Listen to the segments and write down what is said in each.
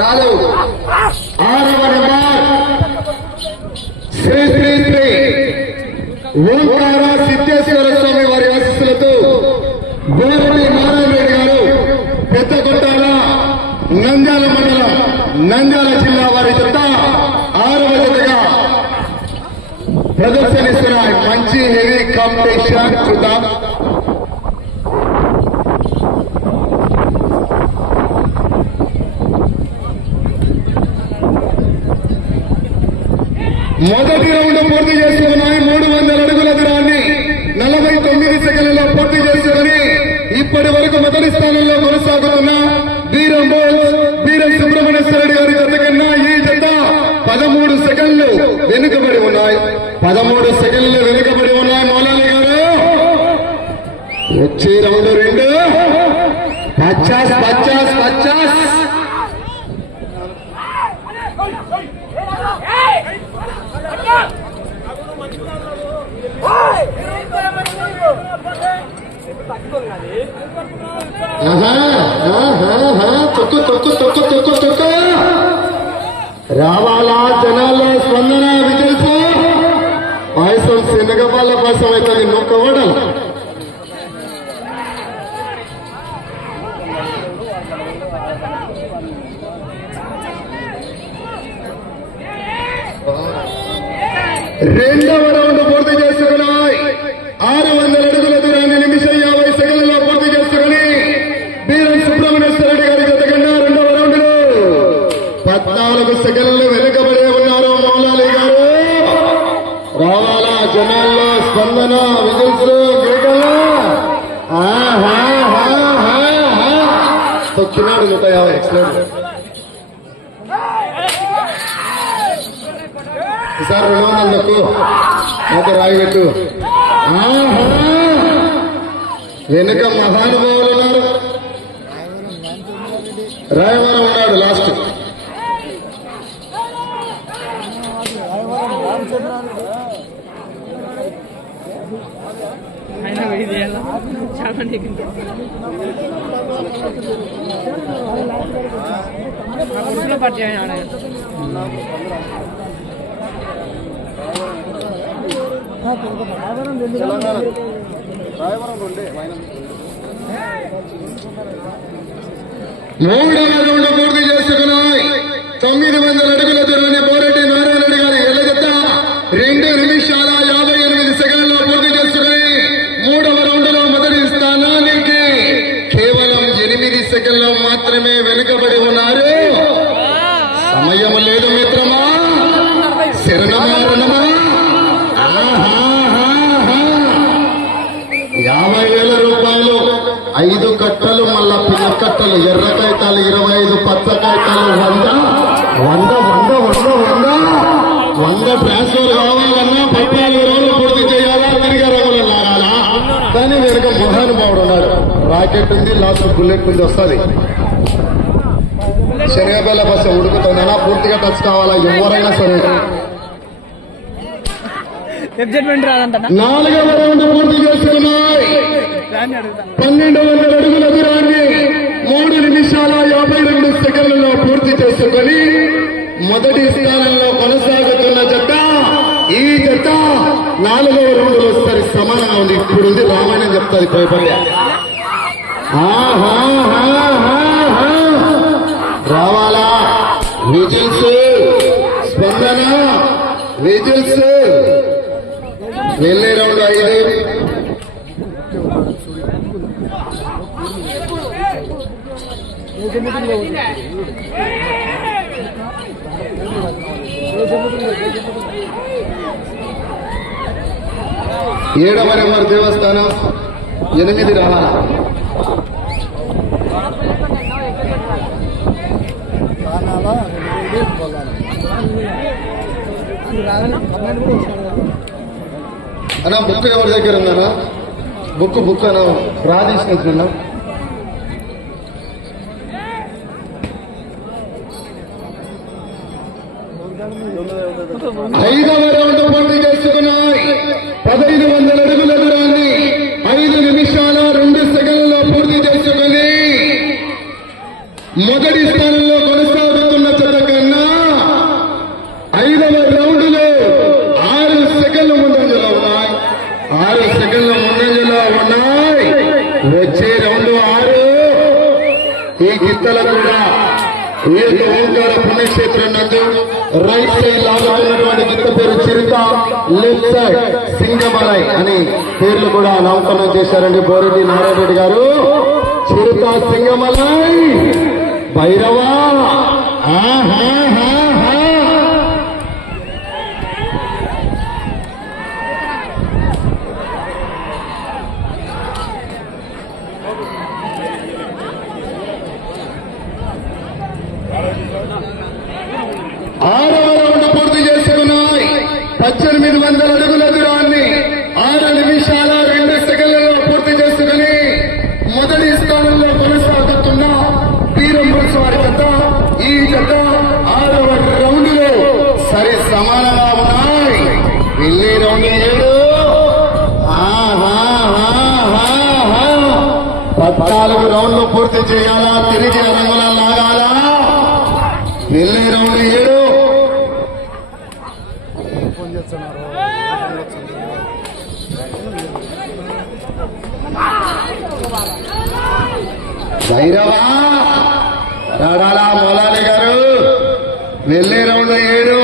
రాదు. 6వ నెంబర్ శ్రీ శ్రీ శ్రీ ఓంకార సిద్ధేశ్వర స్వామి వారి ఆశీస్సులతో గోరటి నారాయణ రెడ్డి గారు పెద్దకొట్టాల నంద్యాల మండలం నంద్యాల జిల్లా వారి జత 6వ జతగా ప్రదర్శనిస్తున్నాయి. మంచి హెవీ కాంపిటీషన్ చూద్దాం. మొదటి రౌండ్ పూర్తి చేసుకున్నాయి. 300 అడుగుల దూరాన్ని 49 సెకండ్లలో పూర్తి చేసుకుని ఇప్పటి వరకు మొదటి స్థానంలో కొనసాగుతున్న వీరం సుబ్రహ్మణ్యేశ్వర రెడ్డి గారి జత కన్నా ఈ జత 13 సెకండ్లు వెనుకబడి ఉన్నాయి. 13 సెకండ్లు వెనుకబడి ఉన్నాయి. మౌలాలి గారు వచ్చే రౌండ్ 2 50 తొక్కు రావాలా జనాల్లో స్పందన విజల్స్ పాయసం శనగపాల పాయసం అయితే నొక్కవడం. రెండవ రౌండ్ పూర్తి చేసుకున్నాయి. 600 అడుగుల దూరాన్ని నిమిషం 50 సెకండ్లలో పూర్తి చేసుకుని వీరం సుబ్రహ్మణ్యేశ్వర రెడ్డి గారి జత కన్నా రెండవ రౌండ్ లో 14 సెకండ్లు వెనుకబడే ఉన్నారు. మౌలాలి గారు రావాలా జనాల్లో స్పందన విజిల్స్ తొక్కినాడు 150 ఎక్సలెంట్. ఈసారి 200 తక్కువ ఒక రాయి పెట్టు. వెనుక మహానుభావులు ఉన్నారు. రాయవరం ఉన్నాడు లాస్ట్. మూడవ రౌండ్ పూర్తి చేసుకున్నాయి. 900 అడుగుల దూరాన్ని పోరెడ్డి నారాయణ రెడ్డి గారి ఎల్ల జత 2 నిమిషాల 58 సెకండ్లలో పూర్తి చేసుకుని మూడవ రౌండ్ లో మొదటి స్థానానికి కేవలం 8 సెకండ్లు మాత్రమే వెనుకబడి ఉన్నారు. సమయం లేదు మిత్రమా, శరణమా 50,000 రూపాయలు 5 కట్టలు, మళ్ళా పిల్ల కట్టలు, ఎర్ర కాగితాలు 25, పచ్చ కాగితాలు 100 ట్రాన్స్ఫర్ కావాలన్నా 14 రోజులు పూర్తి చేయాలా, తిరిగి రంగులు లాగాలా. కానీ వెనుక మహానుభావుడు ఉన్నాడు. రాకెట్ ఉంది, లాస్ట్ బుల్లెట్ ఉంది, వస్తుంది. శనగపేల బస్సు ఉడుకుతుందనా పూర్తిగా టచ్ కావాలా ఎవరైనా సరే. 4వ రౌండ్ పూర్తి చేసుకున్నాయి. 1200 అడుగుల దూరాన్ని 3 నిమిషాల 52 సెకండ్లలో పూర్తి చేసుకుని మొదటి స్థానంలో కొనసాగుతున్న జత ఈ జత 4వ రౌండ్లో సరి సమానంగా ఉంది. ఇప్పుడు ఉంది రామాయణం చెప్తాది భయపడే. రావాలా విజిల్స్ స్పందన విజిల్స్. వెళ్ళే రౌండ్ 5. ఏడవ నెంబర్ దేవస్థానం 8 రావాలా. అన్నా బుక్ ఎవరి దగ్గర ఉందన్నా? బుక్ అన్నా రాధీష్ణా. 5వ రౌండ్ పూర్తి చేసుకున్నాయి. 1500 అడుగుల దూరాన్ని 5 నిమిషాల 2 సెకండ్లలో పూర్తి చేసుకుని మొదటి స్థానంలో కొనసాగుతున్నారు. ఈ గిత్తల కూడా ఏక ఓంకార పుణ్యక్షేత్రం నందు రైట్ సైడ్ లాగుతున్నటువంటి గిత్త పేరు చిరుత, లెఫ్ట్ సైడ్ సింగమలై అని పేర్లు కూడా నామకరణం చేశారండి బోరెడ్డి నారాయణ రెడ్డి గారు. చిరుత, సింగమలై, భైరవా. ఆరవ రౌండ్ పూర్తి చేసుకున్నాయి. 1800 అడుగుల దూరాన్ని 6 నిమిషాల 2 సెకండ్లలో పూర్తి చేసుకుని మొదటి స్థానంలో కొనసాగుతున్న వీరంబుల్స్ వారి జత. ఈ జత 6వ రౌండ్ లో సరి సమానంగా ఉన్నాయి. వెళ్ళే రౌండ్ 7. 14 రౌండ్లు పూర్తి చేయాలా, తిరిగి రంగుల లాగాలా. వెళ్ళే రౌండ్ 7. భైరవా రాడాలా మౌలాలి గారు. వెళ్ళే రౌండ్ 7.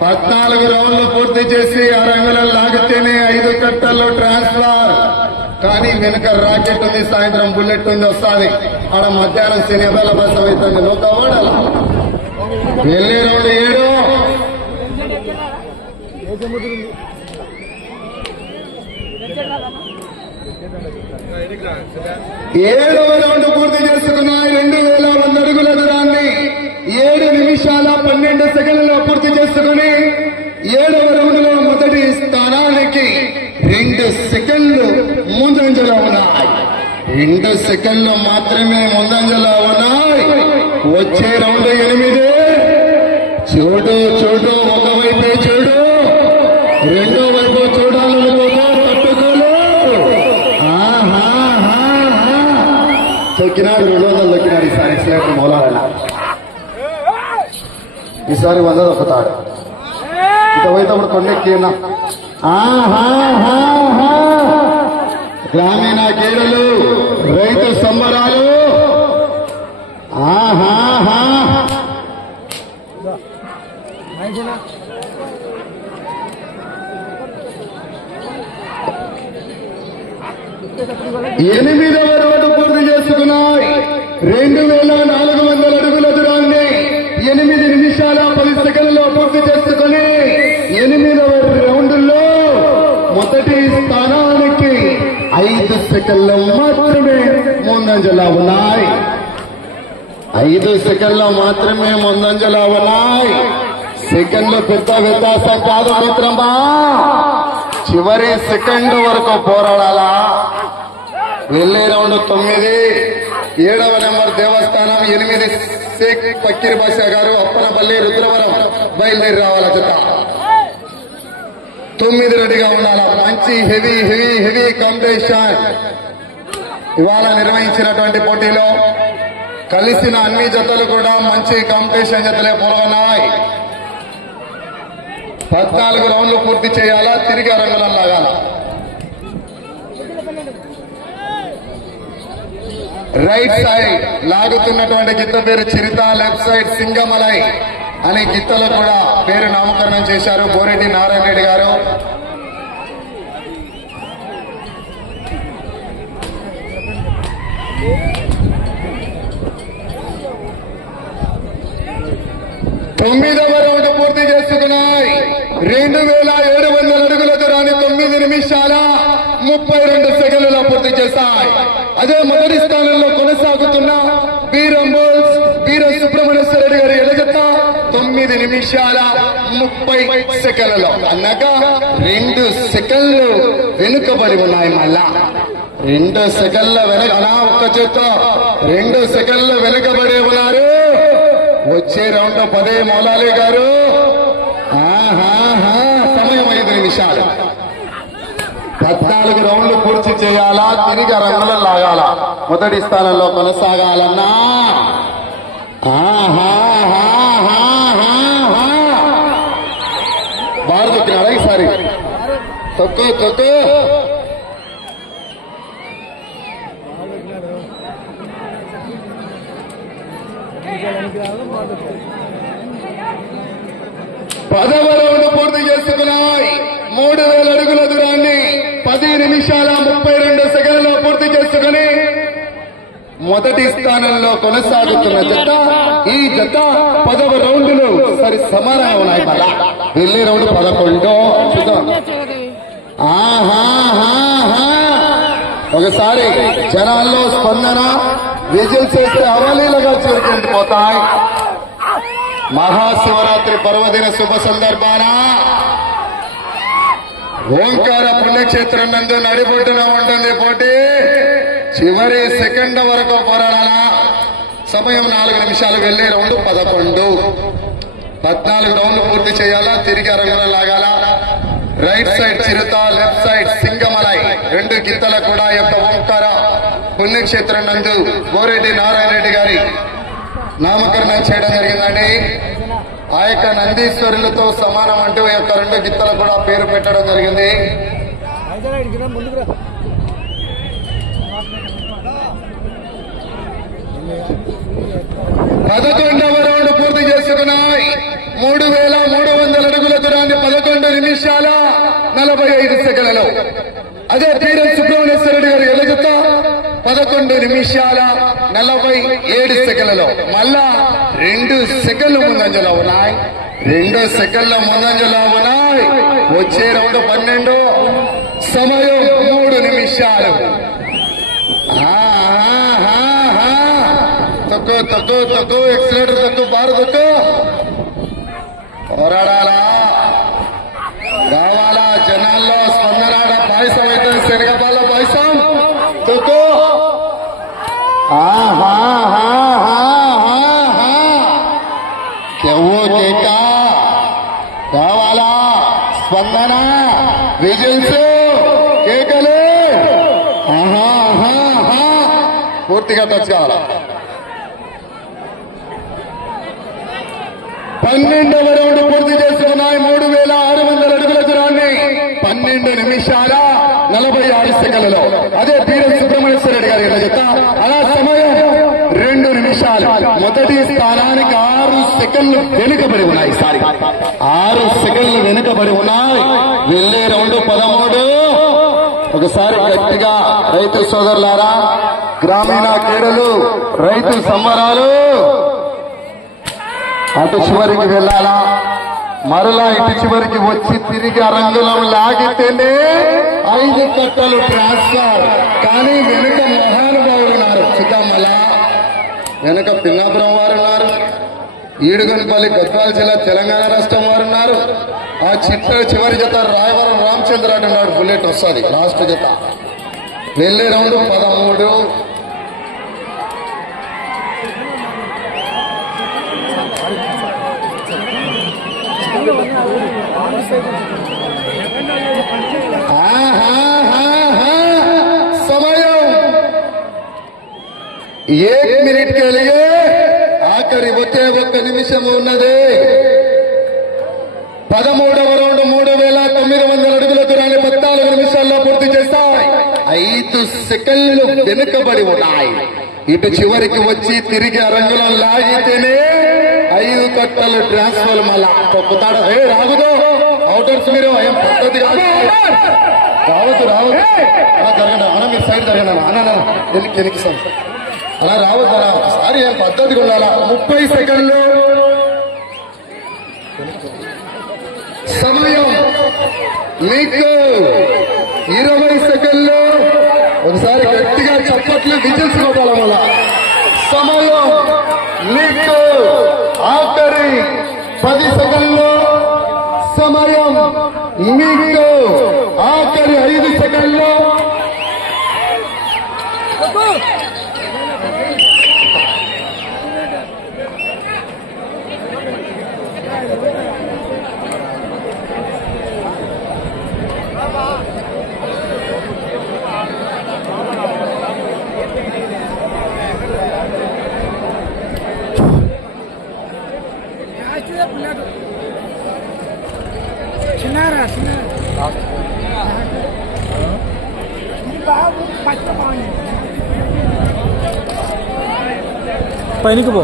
14 రౌండ్లు పూర్తి చేసి ఆ రంగులను లాగితేనే 5 కట్టల్లో ట్రాన్స్ఫర్. కానీ వెనుక రాకెట్ ఉంది, సాయంత్రం బుల్లెట్ ఉంది, వస్తుంది. ఆడ మధ్యాహ్నం సినిమాల బస్ అవుతుంది. లోక ఓడాలా. వెళ్ళే రౌండ్ 7. 7వ రౌండ్ పూర్తి చేసుకున్నాయి. 2100 అడుగుల దూరాన్ని 7 నిమిషాల 12 సెకండ్లలో పూర్తి చేసుకుని 7వ రౌండ్ లో మొదటి స్థానానికి 2 సెకండ్లు ముందంజలో ఉన్నాయి. 2 సెకండ్లు మాత్రమే ముందంజలో ఉన్నాయి. వచ్చే రౌండ్ 8. చూడు చూడు, ఒకవైపే చూడు, రెండో వైపు చూడాలనుకోగా తట్టుకోలేదు. తొక్కినాడు, 200 తొక్కినాడు. ఈసారి ఎక్సలెంట్ మౌలాల. ఈసారి 100 తొక్కుతాడు. ఇక పోయేటప్పుడు కొండెక్కినా. గ్రామీణ క్రీడలు, రైతు సంబరాలు. ఎనిమిదవ రౌండ్ పూర్తి చేసుకున్నాయి. 2400 అడుగుల దూరాన్ని 8 నిమిషాల 10 సెకండ్లలో పూర్తి చేసుకుని 8వ రౌండ్లో మొదటి స్థానానికి 5 సెకండ్లు మాత్రమే ముందంజలో ఉన్నాయి. 5 సెకండ్లు మాత్రమే ముందంజలో ఉన్నాయి. సెకండ్లు పెద్ద వ్యత్యాసం కాదు మిత్రమా. చివరి సెకండ్ వరకు పోరాడాలా. వెళ్ళే రౌండ్ 9. 7వ నెంబర్ దేవస్థానం 8 షేక్ ఫకీర్ బాషా గారు, అప్పనపల్లి, రుద్రవరం బయలుదేరి రావాల జత. 9 రెడీగా ఉండాలా. మంచి హెవీ హెవీ హెవీ కాంపిటీషన్ ఇవాళ నిర్వహించినటువంటి పోటీలో కలిసిన అన్ని జతలు కూడా మంచి కాంపిటీషన్ జతలే పోగొన్నాయి. 14 రౌండ్లు పూర్తి చేయాలా, తిరిగి రంగులం లాగాల. రైట్ సైడ్ లాగుతున్నటువంటి గిత్త పేరు చిరుత, లెఫ్ట్ సైడ్ సింగమలై అనే గిత్తలు కూడా పేరు నామకరణం చేశారు బోరెడ్డి నారాయణ రెడ్డి గారు. తొమ్మిదవ రౌండ్ పూర్తి చేసుకున్నాయి. 2700 అడుగుల దూరాన్ని 9 నిమిషాల 32 సెకండ్లలో పూర్తి చేశాయి. అదే మొదటి స్థానంలో కొనసాగుతున్న వీరంబోల్స్ వీర సుబ్రహ్మణ్యేశ్వర రెడ్డి గారి ఎలజత 9 నిమిషాల 30 సెకండ్లలో. అనగా 2 సెకండ్లు వెనుకబడి ఉన్నాయి. మళ్ళా 2 సెకండ్ల వెనక, అలా ఒక్క చేత 2 సెకండ్లు వెనుకబడి ఉన్నారు. వచ్చే రౌండ్ 10 మౌలాలి గారు. సమయం 5 నిమిషాలు. 14 రౌండ్లు పూర్తి చేయాలా, తిరిగి రంగులను లాగాలా. మొదటి స్థానంలో కొనసాగాలన్నా బారు తొక్కినాడా ఈసారి? తొక్కు తొక్కు. 10వ రౌండ్ పూర్తి చేసుకున్నాయి. 3000 అడుగుల దూరాన్ని 10 నిమిషాల 32 సెకండ్లలో పూర్తి చేసుకుని మొదటి స్థానంలో కొనసాగుతున్న జత. ఈ జత 10వ రౌండ్లు సరి సమానంగా ఉన్నాయి. మళ్ళా వెళ్ళే రౌండ్ 11. చూద్దాం. ఒకసారి జనాల్లో స్పందన, విజిల్ చేస్తే అవలీలగా చేరుకుంటుపోతాయి. మహాశివరాత్రి పర్వదిన శుభ సందర్భాన ఓంకార పుణ్యక్షేత్రం నందు నడిబొడ్డున ఉంటుంది పోటీ. చివరి సెకండ్ వరకు పోరాడాలా. సమయం 4 నిమిషాలు. వెళ్లే రౌండ్ 11. 14 రౌండ్లు పూర్తి చేయాలా. తిరిగి అరంగున లాగాల. రైట్ సైడ్ చిరుత, లెఫ్ట్ సైడ్ సింగమలై 2 గిత్తల కూడా యొక్క ఓంకార పుణ్యక్షేత్రం నందు బోరెడ్డి నారాయణ రెడ్డి గారి నామకరణం చేయడం జరిగిందండి. ఆ యొక్క నందీశ్వరులతో సమానం అంటూ ఈ యొక్క 2 గిత్తలు కూడా పేరు పెట్టడం జరిగింది. 11వ రౌండ్ పూర్తి చేసుకున్నాయి. 3300 అడుగుల దూరాన్ని 11 నిమిషాల 45 సెకండ్లలో. అదే తీరం సుబ్రహ్మణ్యేశ్వరరెడ్డి గారి ఎలజత 11 నిమిషాల 47 సెకండ్లలో. మళ్ళా 2 సెకండ్ల ముందంజలో ఉన్నాయి. 2 సెకండ్ల ముందంజలో ఉన్నాయి. వచ్చే రౌండ్ 12. సమయం 3 నిమిషాలు. తక్కువ తక్కువ తక్కువ ఎక్సలేటర్ తక్కువ, బారు తక్కువ. పోరాడాలా, కావాలా. జనాల్లో స్పందనాడ. పాయసం అయితే శనగపాల పాయసం తక్కువ. కెవ్వు కేక కావాలా. స్పందన, విజిల్స్, కేకలు. పూర్తిగా టచ్ కావాలా. 12వ రౌండ్ పూర్తి చేసుకున్నాయి. 3600 అడుగుల దూరాన్ని 12 నిమిషాల 46 సెకండ్లలో. అదే తీరం సుబ్రహ్మణ్యేశ్వరరెడ్డి గారి జత. అలా సమయం 2 నిమిషాలు. మొదటి స్థానానికి 6 సెకండ్లు వెనుకబడి ఉన్నాయి. ఈసారి 6 సెకండ్లు వెనుకబడి ఉన్నాయి. వెళ్లే రౌండ్ 13. ఒకసారి గట్టిగా రైతు సోదరులారా, గ్రామీణ క్రీడలు, రైతు సంబరాలు. అటు చివరికి వెళ్ళాలా, మరలా ఇటు చివరికి వచ్చి తిరిగి అరంగులం లాగితేనే 5 కట్టలు ట్రాన్స్ఫర్. కానీ వెనుక మహానుభావులు ఉన్నారు. చిత్తమ్మల వెనుక పిన్నాపురం వారు ఉన్నారు. ఈడుగొనపల్లి గద్వాల జిల్లా తెలంగాణ రాష్ట్రం వారు ఉన్నారు. ఆ చివరి జత రాయవరం రామచంద్రారెడ్డి ఉన్నాడు. బుల్లెట్ వస్తుంది లాస్ట్ జత. వెళ్లే రౌండ్ 13. సమయం 1 मिनट के लिए ఆఖరి వచ్చే 1 నిమిషం ఉన్నది. 13వ రౌండ్ 3900 అడుగుల దూరాన్ని 14 నిమిషాల్లో పూర్తి చేస్తాయి. 5 సెకండ్లు వెనుకబడి ఉన్నాయి. ఇటు చివరికి వచ్చి తిరిగి అరంగులం లాగితేనే 5 కట్టలు ట్రాన్స్ఫర్. మళ్ళా తొక్కుతాడు. రాగుదో అవుటర్స్ మీరు ఏం పద్ధతి కాదు. రావద్దు రావద్దు. అలా జరగండి అన్న, మీరు సైడ్ జరగండి అన్న. ఎనికి సార్ అలా రావద్దు అలా. ఒకసారి ఏం పద్ధతిగా ఉండాలా. 30 సెకండ్లు సమయం మీకు. 20 సెకండ్లు. ఒకసారి గట్టిగా చప్పట్లు, విజిల్స్ కొట్టాల. మళ్ళా సమయం మీకు. ఆఖరి 10 సెకండ్లు సమయం మీకు. ఆఖరి 5 సెకండ్లు. పైనకి పో.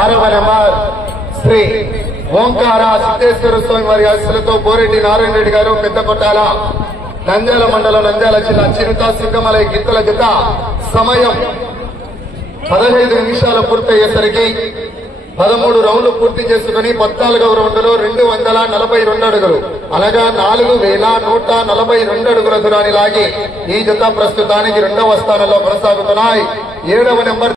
ఆరవ నెంబర్ శ్రీ ఓంకార సిద్ధేశ్వర స్వామి వారి ఆశలతో బోరెడ్డి నారాయణ రెడ్డి గారు పెద్ద కొట్టాల నంద్యాల మండలం నంద్యాల జిల్లా చిరుత సింగమలై గిత్తల జత సమయం 15 నిమిషాలు పూర్తయ్యేసరికి 13 రౌండ్లు పూర్తి చేసుకుని 14వ రౌండ్లో 242 అడుగులు అనగా 4142 అడుగుల దూరాన్ని లాగి ఈ జత ప్రస్తుతానికి 2వ స్థానంలో కొనసాగుతున్నాయి. 7వ నెంబర్